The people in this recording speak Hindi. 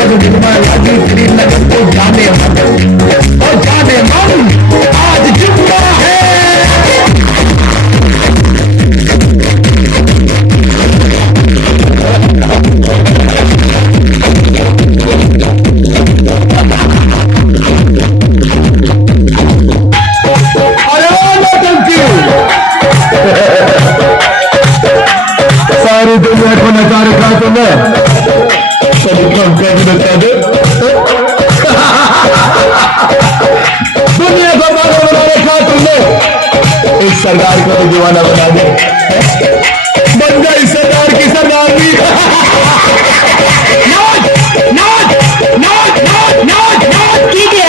नजर जुम्मा लगी तेरी नजर को जाने मन और जाने मन आज जुम्मा है। सारी दुनिया को नचा रखा तुमने दुनिया को पागल बना रखा तुमने। इस सरकार को तो दीवाना बना दे, बन गई सरकार की सरदारनी। नाच नाच नाच नाच नाच नाच कीजिए।